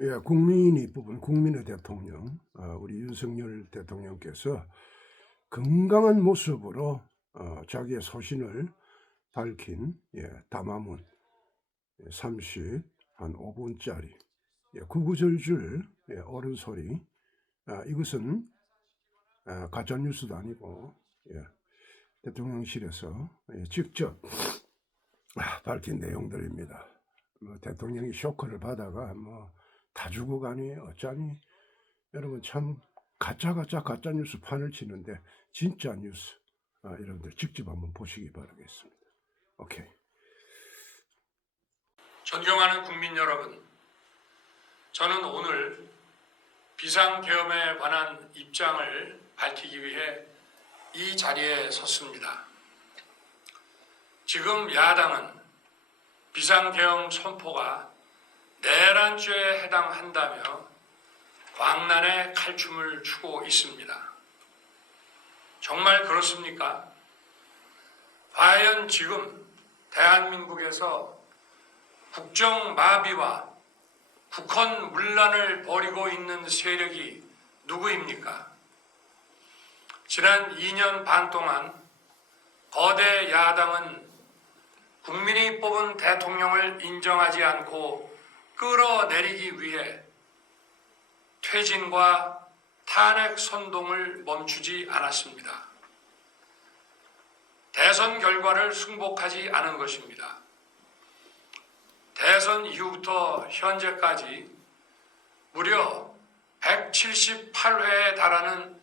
예, 국민이 뽑은 국민의 대통령, 우리 윤석열 대통령께서 건강한 모습으로 자기의 소신을 밝힌 담화문 35분짜리 구구절절 옳은 소리, 이것은 가짜뉴스도 아니고 대통령실에서 직접 밝힌 내용들입니다. 대통령이 쇼크를 받아가 다 죽어가니 어쩌니, 여러분 참 가짜 뉴스 판을 치는데 진짜 뉴스, 여러분들 직접 한번 보시기 바라겠습니다. 오케이. 존경하는 국민 여러분, 저는 오늘 비상계엄에 관한 입장을 밝히기 위해 이 자리에 섰습니다. 지금 야당은 비상계엄 선포가 내란죄에 해당한다며 광란의 칼춤을 추고 있습니다. 정말 그렇습니까? 과연 지금 대한민국에서 국정마비와 국헌문란을 벌이고 있는 세력이 누구입니까? 지난 2년 반 동안 거대 야당은 국민이 뽑은 대통령을 인정하지 않고 끌어내리기 위해 퇴진과 탄핵 선동을 멈추지 않았습니다. 대선 결과를 승복하지 않은 것입니다. 대선 이후부터 현재까지 무려 178회에 달하는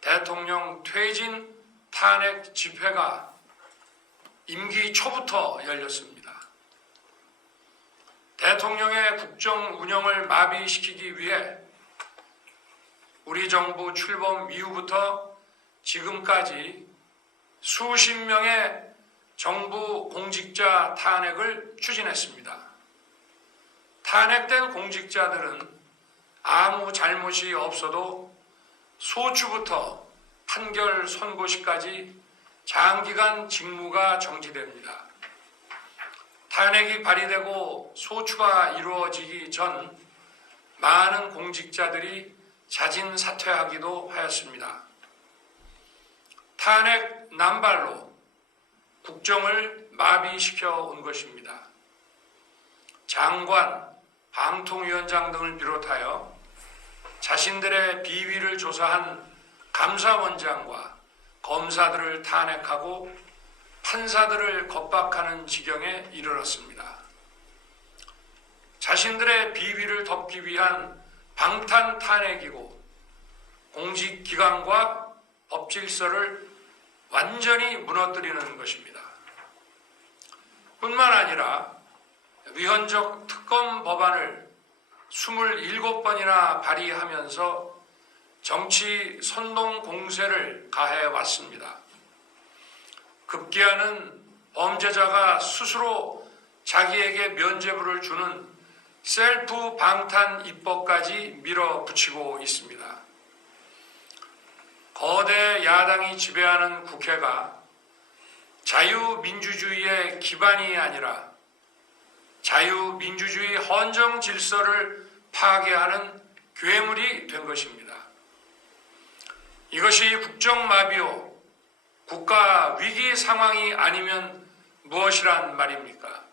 대통령 퇴진 탄핵 집회가 임기 초부터 열렸습니다. 대통령의 국정 운영을 마비시키기 위해 우리 정부 출범 이후부터 지금까지 수십 명의 정부 공직자 탄핵을 추진했습니다. 탄핵된 공직자들은 아무 잘못이 없어도 소추부터 판결 선고시까지 장기간 직무가 정지됩니다. 탄핵이 발의되고 소추가 이루어지기 전 많은 공직자들이 자진 사퇴하기도 하였습니다. 탄핵 남발로 국정을 마비시켜 온 것입니다. 장관, 방통위원장 등을 비롯하여 자신들의 비위를 조사한 감사원장과 검사들을 탄핵하고 판사들을 겁박하는 지경에 이르렀습니다. 자신들의 비위를 덮기 위한 방탄 탄핵이고 공직기관과 법질서를 완전히 무너뜨리는 것입니다. 뿐만 아니라 위헌적 특검 법안을 27번이나 발의하면서 정치 선동 공세를 가해왔습니다. 급기야는 범죄자가 스스로 자기에게 면죄부를 주는 셀프 방탄 입법까지 밀어붙이고 있습니다. 거대 야당이 지배하는 국회가 자유민주주의의 기반이 아니라 자유민주주의 헌정 질서를 파괴하는 괴물이 된 것입니다. 이것이 국정마비요, 국가 위기 상황이 아니면 무엇이란 말입니까?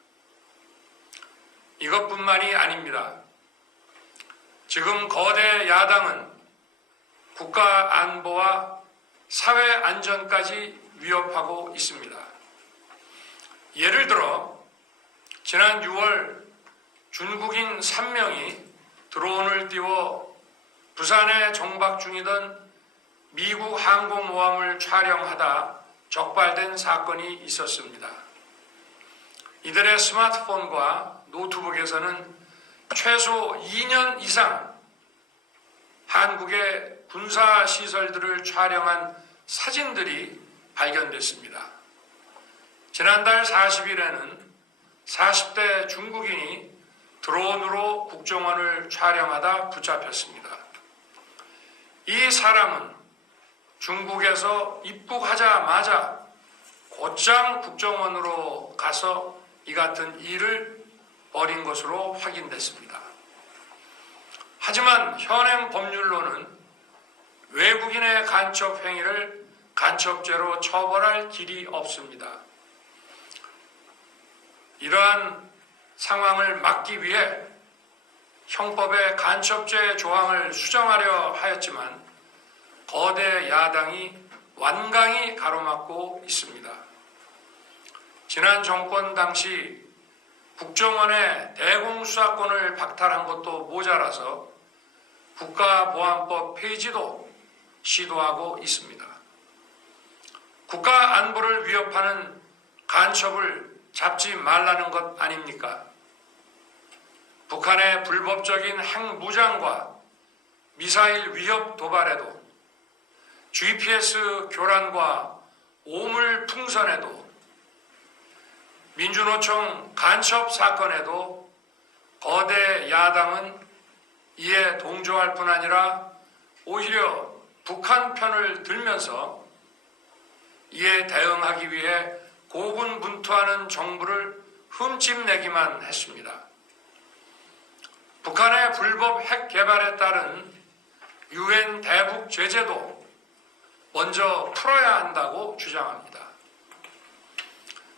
이것뿐만이 아닙니다. 지금 거대 야당은 국가 안보와 사회 안전까지 위협하고 있습니다. 예를 들어 지난 6월 중국인 3명이 드론을 띄워 부산에 정박 중이던 미국 항공모함을 촬영하다 적발된 사건이 있었습니다. 이들의 스마트폰과 노트북에서는 최소 2년 이상 한국의 군사시설들을 촬영한 사진들이 발견됐습니다. 지난달 40일에는 40대 중국인이 드론으로 국정원을 촬영하다 붙잡혔습니다. 이 사람은 중국에서 입국하자마자 곧장 국정원으로 가서 이 같은 일을 벌인 것으로 확인됐습니다. 하지만 현행 법률로는 외국인의 간첩 행위를 간첩죄로 처벌할 길이 없습니다. 이러한 상황을 막기 위해 형법의 간첩죄 조항을 수정하려 하였지만 거대 야당이 완강히 가로막고 있습니다. 지난 정권 당시 국정원의 대공수사권을 박탈한 것도 모자라서 국가보안법 폐지도 시도하고 있습니다. 국가 안보를 위협하는 간첩을 잡지 말라는 것 아닙니까? 북한의 불법적인 핵무장과 미사일 위협 도발에도 GPS 교란과 오물 풍선에도 민주노총 간첩 사건에도 거대 야당은 이에 동조할 뿐 아니라 오히려 북한 편을 들면서 이에 대응하기 위해 고군분투하는 정부를 흠집내기만 했습니다. 북한의 불법 핵 개발에 따른 유엔 대북 제재도 먼저 풀어야 한다고 주장합니다.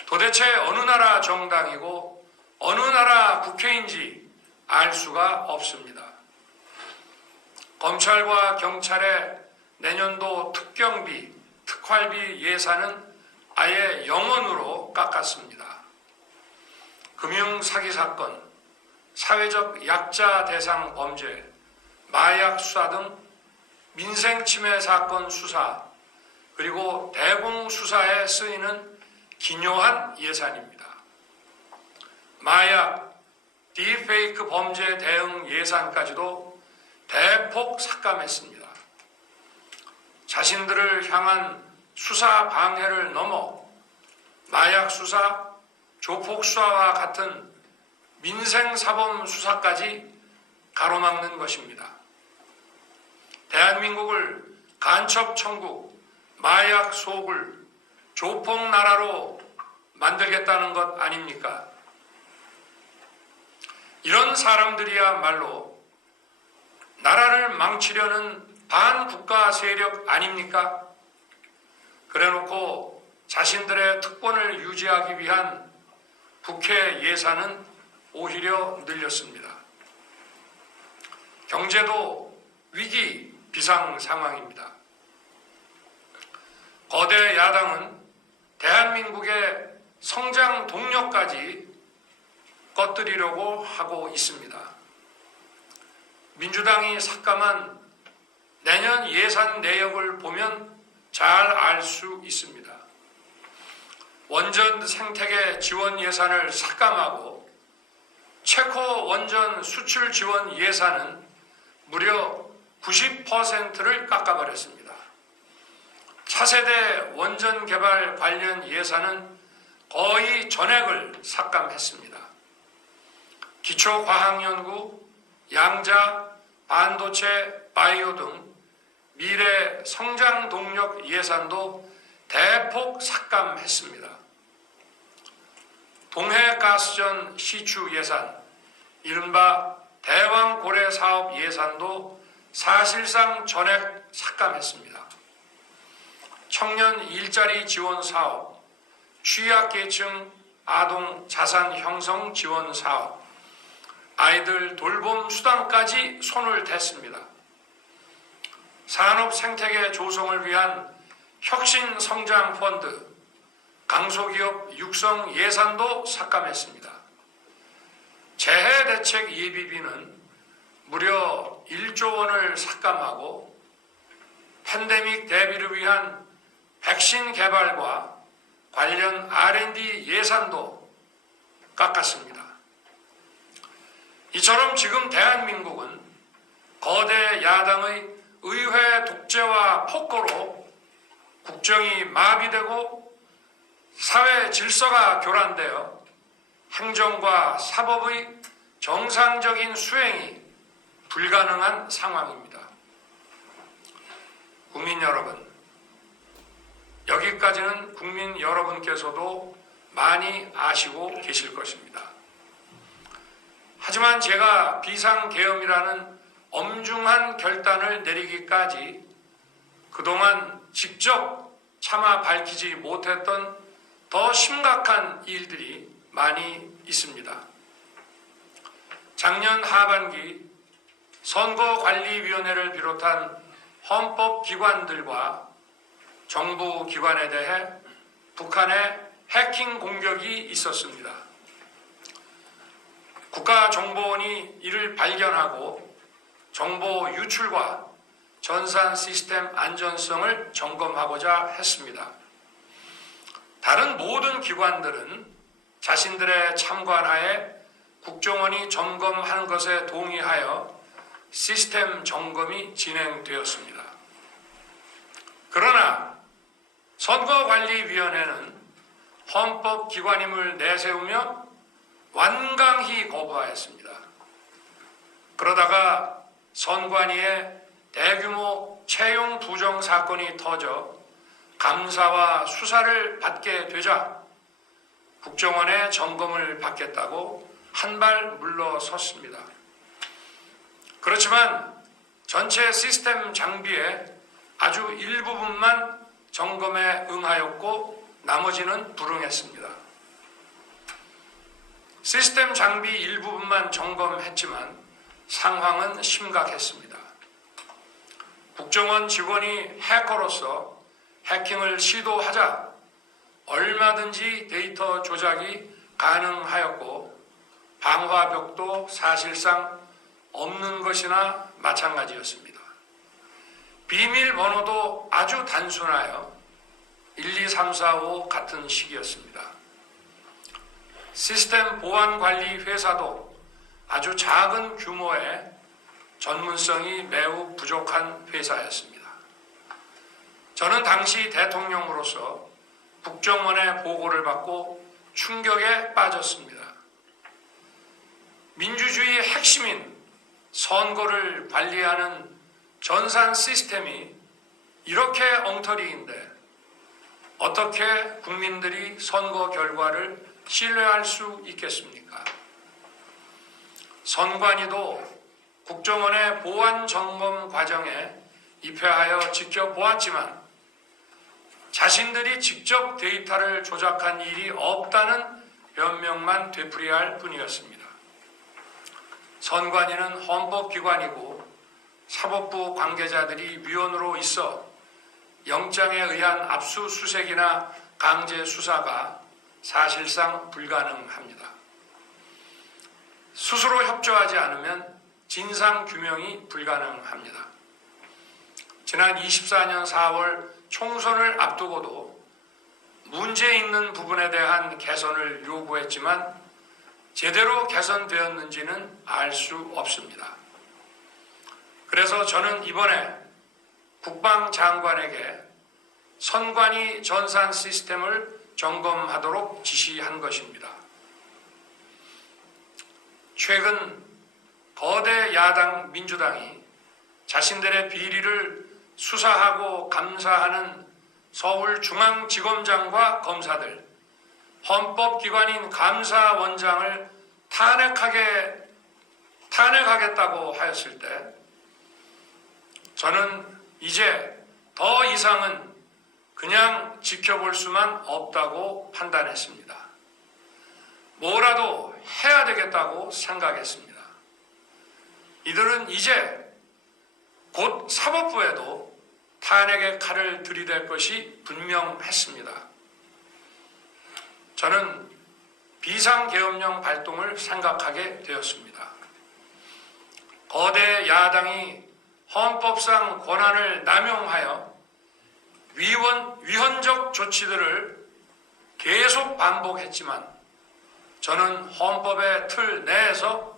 도대체 어느 나라 정당이고 어느 나라 국회인지 알 수가 없습니다. 검찰과 경찰의 내년도 특경비, 특활비 예산은 아예 0원으로 깎았습니다. 금융사기 사건, 사회적 약자 대상 범죄, 마약 수사 등 민생침해 사건 수사, 그리고 대공수사에 쓰이는 기묘한 예산입니다. 마약, 딥페이크 범죄 대응 예산까지도 대폭 삭감했습니다. 자신들을 향한 수사 방해를 넘어 마약 수사, 조폭 수사와 같은 민생사범 수사까지 가로막는 것입니다. 대한민국을 간첩 천국, 마약 소굴, 조폭 나라로 만들겠다는 것 아닙니까? 이런 사람들이야말로 나라를 망치려는 반국가 세력 아닙니까? 그래놓고 자신들의 특권을 유지하기 위한 국회 예산은 오히려 늘렸습니다. 경제도 위기 비상 상황입니다. 거대 야당은 대한민국의 성장 동력까지 꺼뜨리려고 하고 있습니다. 민주당이 삭감한 내년 예산 내역을 보면 잘 알 수 있습니다. 원전 생태계 지원 예산을 삭감하고 체코 원전 수출 지원 예산은 무려 90%를 깎아버렸습니다. 차세대 원전 개발 관련 예산은 거의 전액을 삭감했습니다. 기초과학연구, 양자, 반도체, 바이오 등 미래 성장 동력 예산도 대폭 삭감했습니다. 동해가스전 시추 예산, 이른바 대왕고래 사업 예산도 사실상 전액 삭감했습니다. 청년 일자리 지원 사업, 취약계층 아동 자산 형성 지원 사업, 아이들 돌봄 수당까지 손을 댔습니다. 산업 생태계 조성을 위한 혁신 성장 펀드, 강소기업 육성 예산도 삭감했습니다. 재해 대책 예비비는 무려 1조 원을 삭감하고 팬데믹 대비를 위한 백신 개발과 관련 R&D 예산도 깎았습니다. 이처럼 지금 대한민국은 거대 야당의 의회 독재와 폭거로 국정이 마비되고 사회 질서가 교란되어 행정과 사법의 정상적인 수행이 불가능한 상황입니다. 국민 여러분, 여기까지는 국민 여러분께서도 많이 아시고 계실 것입니다. 하지만 제가 비상계엄이라는 엄중한 결단을 내리기까지 그동안 직접 차마 밝히지 못했던 더 심각한 일들이 많이 있습니다. 작년 하반기 선거관리위원회를 비롯한 헌법기관들과 정부기관에 대해 북한의 해킹 공격이 있었습니다. 국가정보원이 이를 발견하고 정보 유출과 전산 시스템 안전성을 점검하고자 했습니다. 다른 모든 기관들은 자신들의 참관하에 국정원이 점검하는 것에 동의하여 시스템 점검이 진행되었습니다. 그러나 선거관리위원회는 헌법기관임을 내세우며 완강히 거부하였습니다. 그러다가 선관위의 대규모 채용 부정 사건이 터져 감사와 수사를 받게 되자 국정원의 점검을 받겠다고 한 발 물러섰습니다. 그렇지만 전체 시스템 장비의 아주 일부분만 점검에 응하였고 나머지는 불응했습니다. 시스템 장비 일부분만 점검했지만 상황은 심각했습니다. 국정원 직원이 해커로서 해킹을 시도하자 얼마든지 데이터 조작이 가능하였고 방화벽도 사실상 없는 것이나 마찬가지였습니다. 비밀번호도 아주 단순하여 1, 2, 3, 4, 5 같은 식이었습니다. 시스템 보안관리 회사도 아주 작은 규모의 전문성이 매우 부족한 회사였습니다. 저는 당시 대통령으로서 국정원의 보고를 받고 충격에 빠졌습니다. 민주주의의 핵심인 선거를 관리하는 전산 시스템이 이렇게 엉터리인데 어떻게 국민들이 선거 결과를 신뢰할 수 있겠습니까? 선관위도 국정원의 보안 점검 과정에 입회하여 지켜보았지만 자신들이 직접 데이터를 조작한 일이 없다는 변명만 되풀이할 뿐이었습니다. 선관위는 헌법기관이고 사법부 관계자들이 위원으로 있어 영장에 의한 압수수색이나 강제 수사가 사실상 불가능합니다. 스스로 협조하지 않으면 진상규명이 불가능합니다. 지난 24년 4월 총선을 앞두고도 문제 있는 부분에 대한 개선을 요구했지만 제대로 개선되었는지는 알 수 없습니다. 그래서 저는 이번에 국방장관에게 선관위 전산 시스템을 점검하도록 지시한 것입니다. 최근 거대 야당 민주당이 자신들의 비리를 수사하고 감사하는 서울중앙지검장과 검사들, 헌법기관인 감사원장을 탄핵하겠다고 하였을 때 저는 이제 더 이상은 그냥 지켜볼 수만 없다고 판단했습니다. 뭐라도 해야 되겠다고 생각했습니다. 이들은 이제 곧 사법부에도 탄핵의 칼을 들이댈 것이 분명했습니다. 저는 비상계엄령 발동을 생각하게 되었습니다. 거대 야당이 헌법상 권한을 남용하여 위헌적 조치들을 계속 반복했지만 저는 헌법의 틀 내에서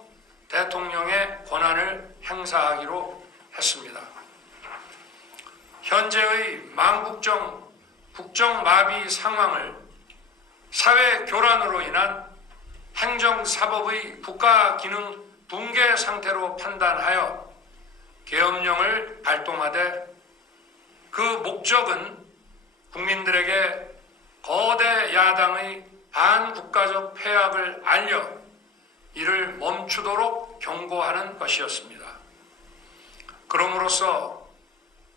대통령의 권한을 행사하기로 했습니다. 현재의 망국정 국정마비 상황을 사회 교란으로 인한 행정사법의 국가기능 붕괴 상태로 판단하여 계엄령을 발동하되 그 목적은 국민들에게 거대 야당의 반국가적 폐악을 알려 이를 멈추도록 경고하는 것이었습니다. 그럼으로써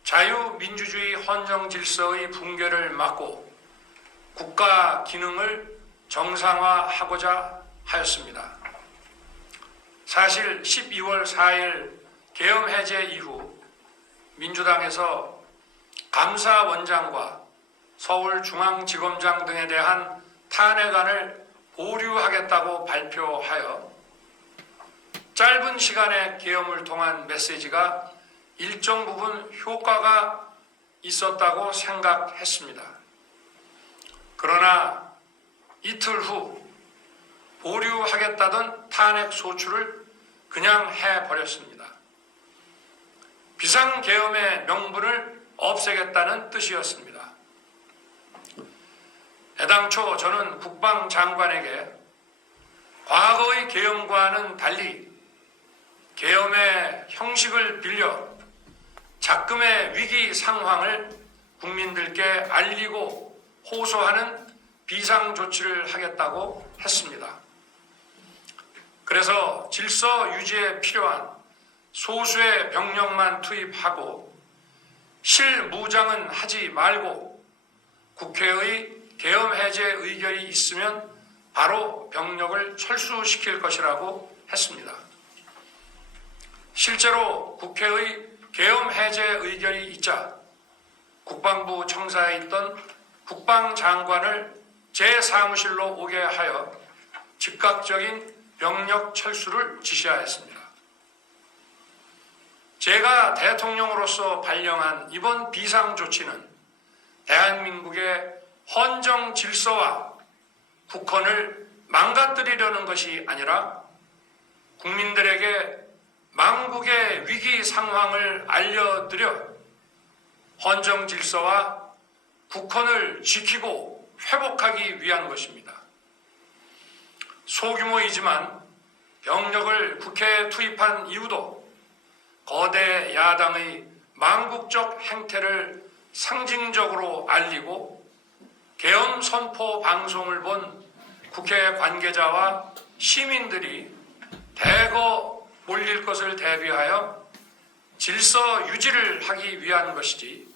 자유민주주의 헌정 질서의 붕괴를 막고 국가 기능을 정상화하고자 하였습니다. 사실 12월 4일 계엄 해제 이후 민주당에서 감사원장과 서울중앙지검장 등에 대한 탄핵안을 보류하겠다고 발표하여 짧은 시간의 계엄을 통한 메시지가 일정 부분 효과가 있었다고 생각했습니다. 그러나 이틀 후 보류하겠다던 탄핵 소추를 그냥 해버렸습니다. 비상계엄의 명분을 없애겠다는 뜻이었습니다. 애당초 저는 국방장관에게 과거의 계엄과는 달리 계엄의 형식을 빌려 작금의 위기 상황을 국민들께 알리고 호소하는 비상조치를 하겠다고 했습니다. 그래서 질서 유지에 필요한 소수의 병력만 투입하고 실무장은 하지 말고 국회의 계엄 해제 의결이 있으면 바로 병력을 철수시킬 것이라고 했습니다. 실제로 국회의 계엄 해제 의결이 있자 국방부 청사에 있던 국방장관을 제 사무실로 오게 하여 즉각적인 병력 철수를 지시하였습니다. 제가 대통령으로서 발령한 이번 비상조치는 대한민국의 헌정 질서와 국헌을 망가뜨리려는 것이 아니라 국민들에게 망국의 위기 상황을 알려드려 헌정 질서와 국헌을 지키고 회복하기 위한 것입니다. 소규모이지만 병력을 국회에 투입한 이유도 거대 야당의 망국적 행태를 상징적으로 알리고 계엄 선포 방송을 본 국회 관계자와 시민들이 대거 몰릴 것을 대비하여 질서 유지를 하기 위한 것이지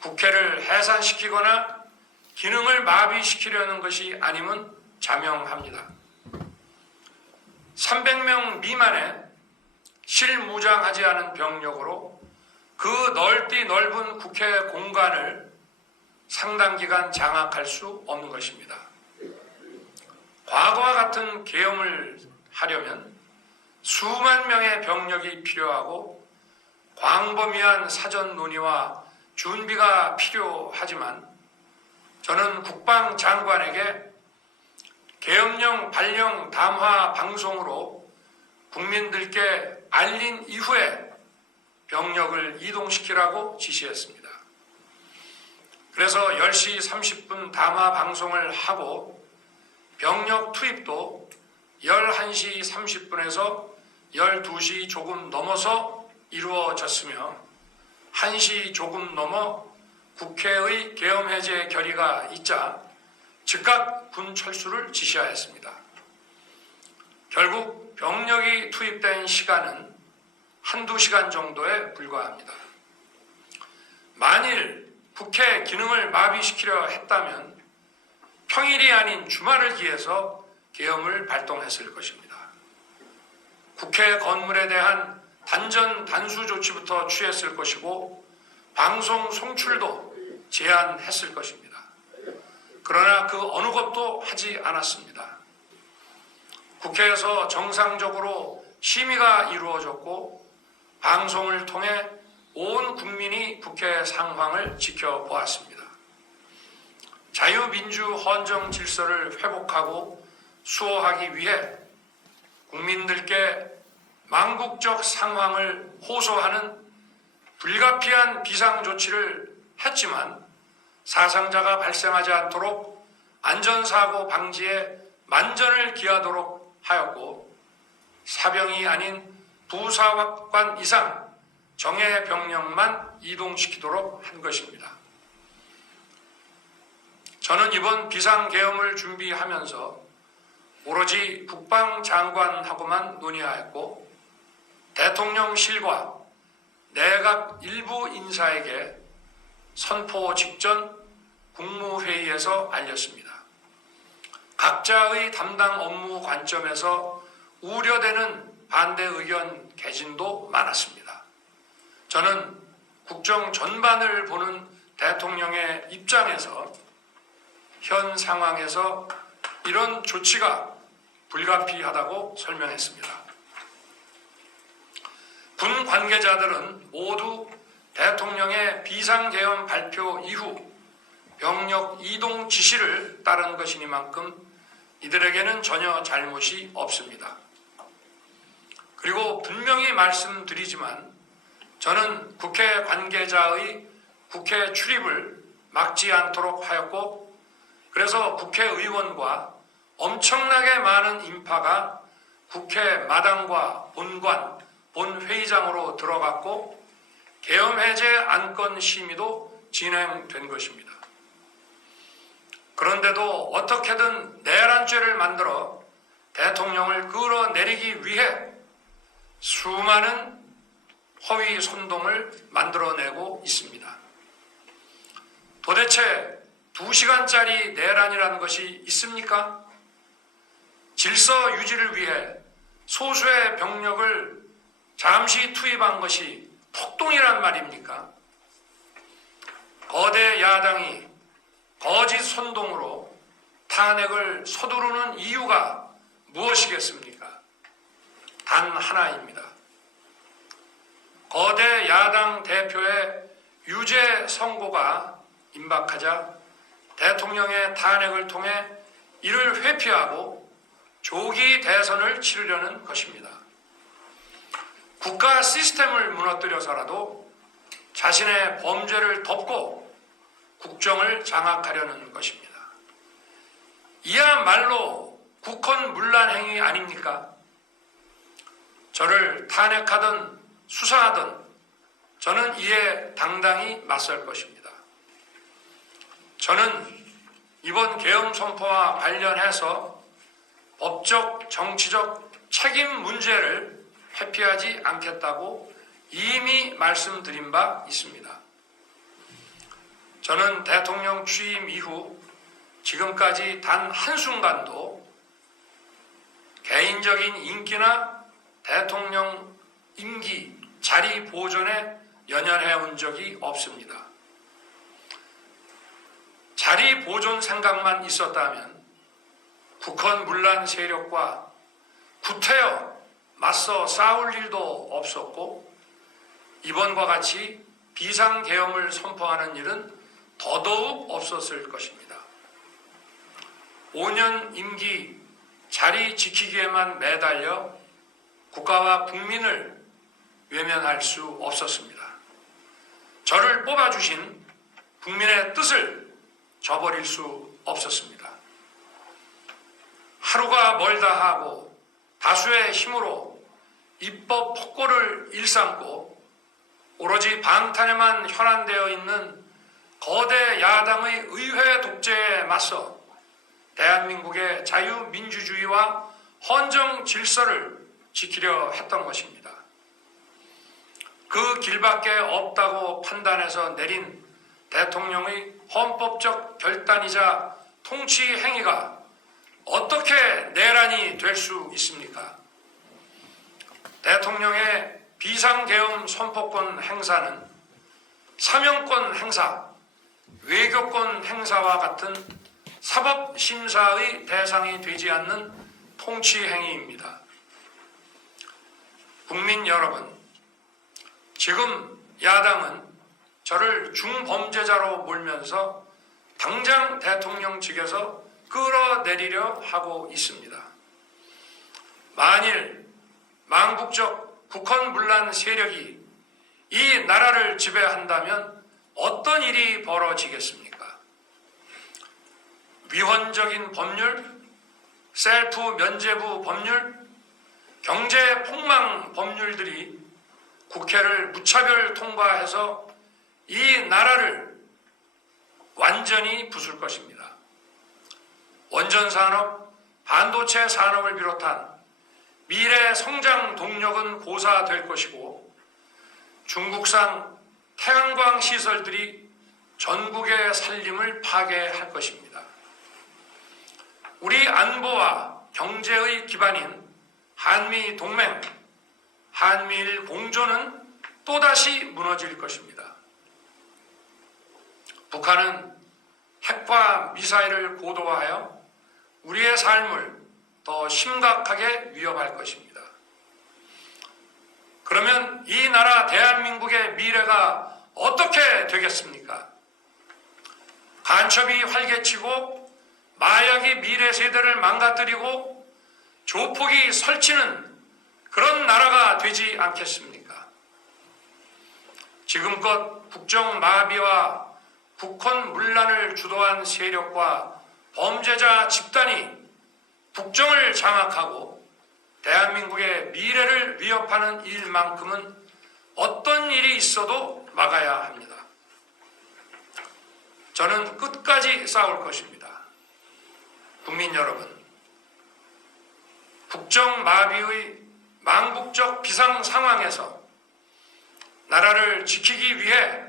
국회를 해산시키거나 기능을 마비시키려는 것이 아님은 자명합니다. 300명 미만의 실무장하지 않은 병력으로 그 넓디 넓은 국회 공간을 상당 기간 장악할 수 없는 것입니다. 과거와 같은 계엄을 하려면 수만 명의 병력이 필요하고 광범위한 사전 논의와 준비가 필요하지만 저는 국방장관에게 계엄령 발령 담화 방송으로 국민들께 알린 이후에 병력을 이동시키라고 지시했습니다. 그래서 10시 30분 담화 방송을 하고 병력 투입도 11시 30분에서 12시 조금 넘어서 이루어졌으며 1시 조금 넘어 국회의 계엄 해제 결의가 있자 즉각 군 철수를 지시하였습니다. 결국 병력이 투입된 시간은 한두 시간 정도에 불과합니다. 만일 국회 기능을 마비시키려 했다면 평일이 아닌 주말을 기해서 계엄을 발동했을 것입니다. 국회 건물에 대한 단전 단수 조치부터 취했을 것이고 방송 송출도 제한했을 것입니다. 그러나 그 어느 것도 하지 않았습니다. 국회에서 정상적으로 심의가 이루어졌고 방송을 통해 온 국민이 국회 상황을 지켜보았습니다. 자유민주 헌정 질서를 회복하고 수호하기 위해 국민들께 망국적 상황을 호소하는 불가피한 비상조치를 했지만 사상자가 발생하지 않도록 안전사고 방지에 만전을 기하도록 하였고 사병이 아닌 부사관 이상 정예 병력만 이동시키도록 한 것입니다. 저는 이번 비상계엄을 준비하면서 오로지 국방장관하고만 논의하였고 대통령실과 내각 일부 인사에게 선포 직전 국무회의에서 알렸습니다. 각자의 담당 업무 관점에서 우려되는 반대 의견 개진도 많았습니다. 저는 국정 전반을 보는 대통령의 입장에서 현 상황에서 이런 조치가 불가피하다고 설명했습니다. 군 관계자들은 모두 대통령의 비상계엄 발표 이후 병력 이동 지시를 따른 것이니만큼 이들에게는 전혀 잘못이 없습니다. 그리고 분명히 말씀드리지만 저는 국회 관계자의 국회 출입을 막지 않도록 하였고, 그래서 국회의원과 엄청나게 많은 인파가 국회 마당과 본관, 본회의장으로 들어갔고 계엄해제 안건 심의도 진행된 것입니다. 그런데도 어떻게든 내란죄를 만들어 대통령을 끌어내리기 위해 수많은 허위 선동을 만들어내고 있습니다. 도대체 2시간짜리 내란이라는 것이 있습니까? 질서 유지를 위해 소수의 병력을 잠시 투입한 것이 폭동이란 말입니까? 거대 야당이 거짓 선동으로 탄핵을 서두르는 이유가 무엇이겠습니까? 단 하나입니다. 거대 야당 대표의 유죄 선고가 임박하자 대통령의 탄핵을 통해 이를 회피하고 조기 대선을 치르려는 것입니다. 국가 시스템을 무너뜨려서라도 자신의 범죄를 덮고 국정을 장악하려는 것입니다. 이야말로 국헌문란 행위 아닙니까? 저를 탄핵하든 수사하든 저는 이에 당당히 맞설 것입니다. 저는 이번 계엄 선포와 관련해서 법적, 정치적 책임 문제를 회피하지 않겠다고 이미 말씀드린 바 있습니다. 저는 대통령 취임 이후 지금까지 단 한순간도 개인적인 인기나 대통령 임기, 자리 보존에 연연해 온 적이 없습니다. 자리 보존 생각만 있었다면 국헌문란 세력과 구태여 맞서 싸울 일도 없었고 이번과 같이 비상계엄을 선포하는 일은 더더욱 없었을 것입니다. 5년 임기 자리 지키기에만 매달려 국가와 국민을 외면할 수 없었습니다. 저를 뽑아주신 국민의 뜻을 저버릴 수 없었습니다. 하루가 멀다 하고 다수의 힘으로 입법 폭고를 일삼고 오로지 방탄에만 현안되어 있는 거대 야당의 의회 독재에 맞서 대한민국의 자유민주주의와 헌정 질서를 지키려 했던 것입니다. 그 길밖에 없다고 판단해서 내린 대통령의 헌법적 결단이자 통치 행위가 어떻게 내란이 될 수 있습니까? 대통령의 비상계엄 선포권 행사는 사명권 행사, 외교권 행사와 같은 사법심사의 대상이 되지 않는 통치 행위입니다. 국민 여러분, 지금 야당은 저를 중범죄자로 몰면서 당장 대통령 측에서 끌어내리려 하고 있습니다. 만일 망국적 국헌문란 세력이 이 나라를 지배한다면 어떤 일이 벌어지겠습니까? 위헌적인 법률, 셀프 면죄부 법률, 경제 폭망 법률들이 국회를 무차별 통과해서 이 나라를 완전히 부술 것입니다. 원전산업, 반도체 산업을 비롯한 미래 성장 동력은 고사될 것이고 중국산 태양광 시설들이 전국의 산림을 파괴할 것입니다. 우리 안보와 경제의 기반인 한미 동맹, 한미일 공조는 또다시 무너질 것입니다. 북한은 핵과 미사일을 고도화하여 우리의 삶을 더 심각하게 위협할 것입니다. 그러면 이 나라 대한민국의 미래가 어떻게 되겠습니까? 간첩이 활개치고 마약이 미래 세대를 망가뜨리고 조폭이 설치는 그런 나라가 되지 않겠습니까? 지금껏 국정 마비와 국헌 문란을 주도한 세력과 범죄자 집단이 국정을 장악하고 대한민국의 미래를 위협하는 일만큼은 어떤 일이 있어도 막아야 합니다. 저는 끝까지 싸울 것입니다. 국민 여러분, 국정 마비의 망국적 비상 상황에서 나라를 지키기 위해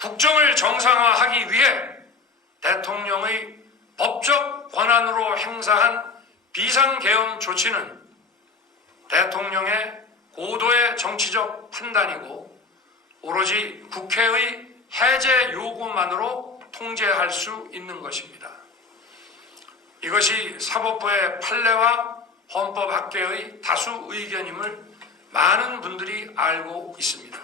국정을 정상화하기 위해 대통령의 법적 권한으로 행사한 비상계엄 조치는 대통령의 고도의 정치적 판단이고 오로지 국회의 해제 요구만으로 통제할 수 있는 것입니다. 이것이 사법부의 판례와 헌법학계의 다수 의견임을 많은 분들이 알고 있습니다.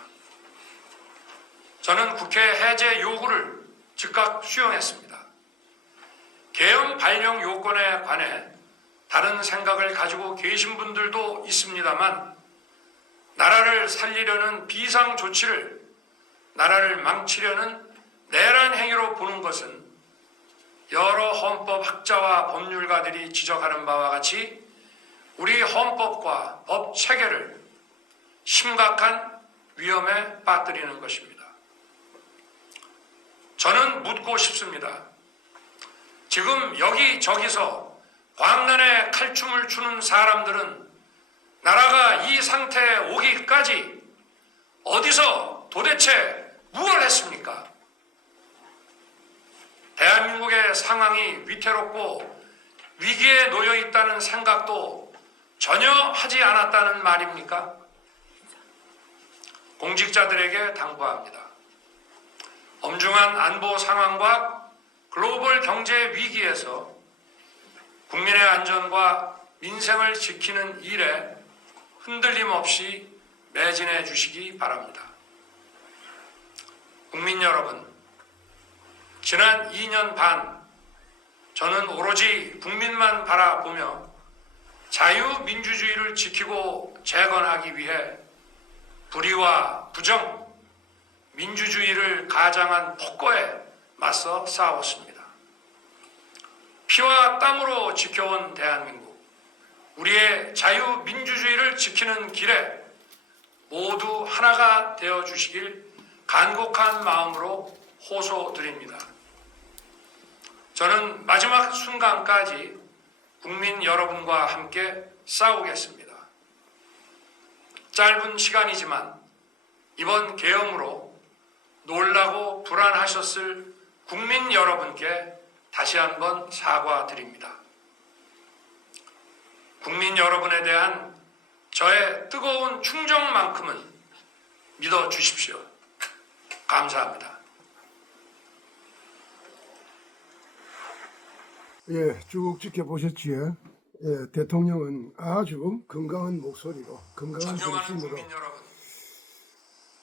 저는 국회 해제 요구를 즉각 수용했습니다. 계엄 발령 요건에 관해 다른 생각을 가지고 계신 분들도 있습니다만 나라를 살리려는 비상 조치를 나라를 망치려는 내란 행위로 보는 것은 여러 헌법학자와 법률가들이 지적하는 바와 같이 우리 헌법과 법 체계를 심각한 위험에 빠뜨리는 것입니다. 저는 묻고 싶습니다. 지금 여기저기서 광란에 칼춤을 추는 사람들은 나라가 이 상태에 오기까지 어디서 도대체 무엇을 했습니까? 대한민국의 상황이 위태롭고 위기에 놓여 있다는 생각도 전혀 하지 않았다는 말입니까? 공직자들에게 당부합니다. 엄중한 안보 상황과 글로벌 경제 위기에서 국민의 안전과 민생을 지키는 일에 흔들림 없이 매진해 주시기 바랍니다. 국민 여러분, 지난 2년 반 저는 오로지 국민만 바라보며 자유민주주의를 지키고 재건하기 위해 불의와 부정, 민주주의를 가장한 폭거에 맞서 싸웠습니다. 피와 땀으로 지켜온 대한민국, 우리의 자유민주주의를 지키는 길에 모두 하나가 되어주시길 간곡한 마음으로 호소드립니다. 저는 마지막 순간까지 국민 여러분과 함께 싸우겠습니다. 짧은 시간이지만 이번 계엄으로 놀라고 불안하셨을 국민 여러분께 다시 한번 사과드립니다. 국민 여러분에 대한 저의 뜨거운 충정만큼은 믿어주십시오. 감사합니다. 예, 쭉 지켜보셨지요? 예, 대통령은 아주 건강한 목소리로, 건강한 존경하는 정신으로, 국민 여러분,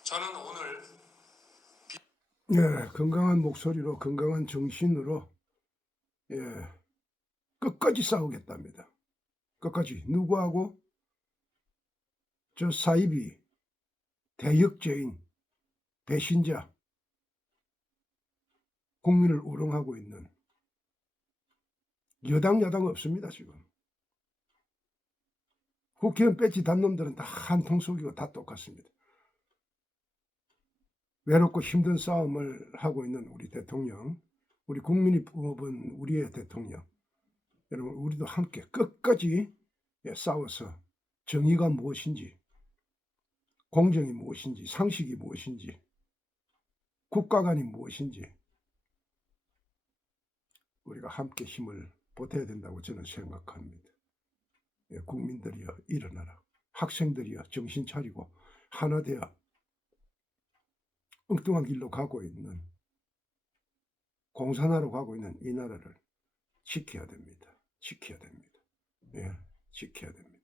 저는 오늘 예, 건강한 목소리로, 건강한 정신으로, 예, 끝까지 싸우겠답니다. 끝까지. 누구하고? 저 사이비, 대역죄인, 배신자, 국민을 우롱하고 있는 여당, 야당 없습니다, 지금. 국회의원 배지 단 놈들은 다 한통 속이고 다 똑같습니다. 외롭고 힘든 싸움을 하고 있는 우리 대통령, 우리 국민이 뽑은 우리의 대통령, 여러분, 우리도 함께 끝까지 싸워서 정의가 무엇인지, 공정이 무엇인지, 상식이 무엇인지, 국가관이 무엇인지 우리가 함께 힘을 보태야 된다고 저는 생각합니다. 예, 국민들이여 일어나라. 학생들이여 정신 차리고 하나 되어 엉뚱한 길로 가고 있는, 공산화로 가고 있는 이 나라를 지켜야 됩니다. 지켜야 됩니다. 예, 지켜야 됩니다.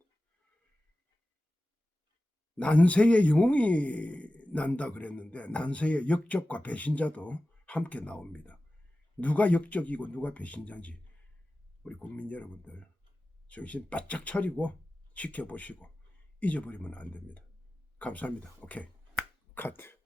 난세의 영웅이 난다 그랬는데 난세의 역적과 배신자도 함께 나옵니다. 누가 역적이고 누가 배신자인지 우리 국민 여러분들 정신 바짝 차리고 지켜보시고 잊어버리면 안 됩니다. 감사합니다. 오케이. 카트.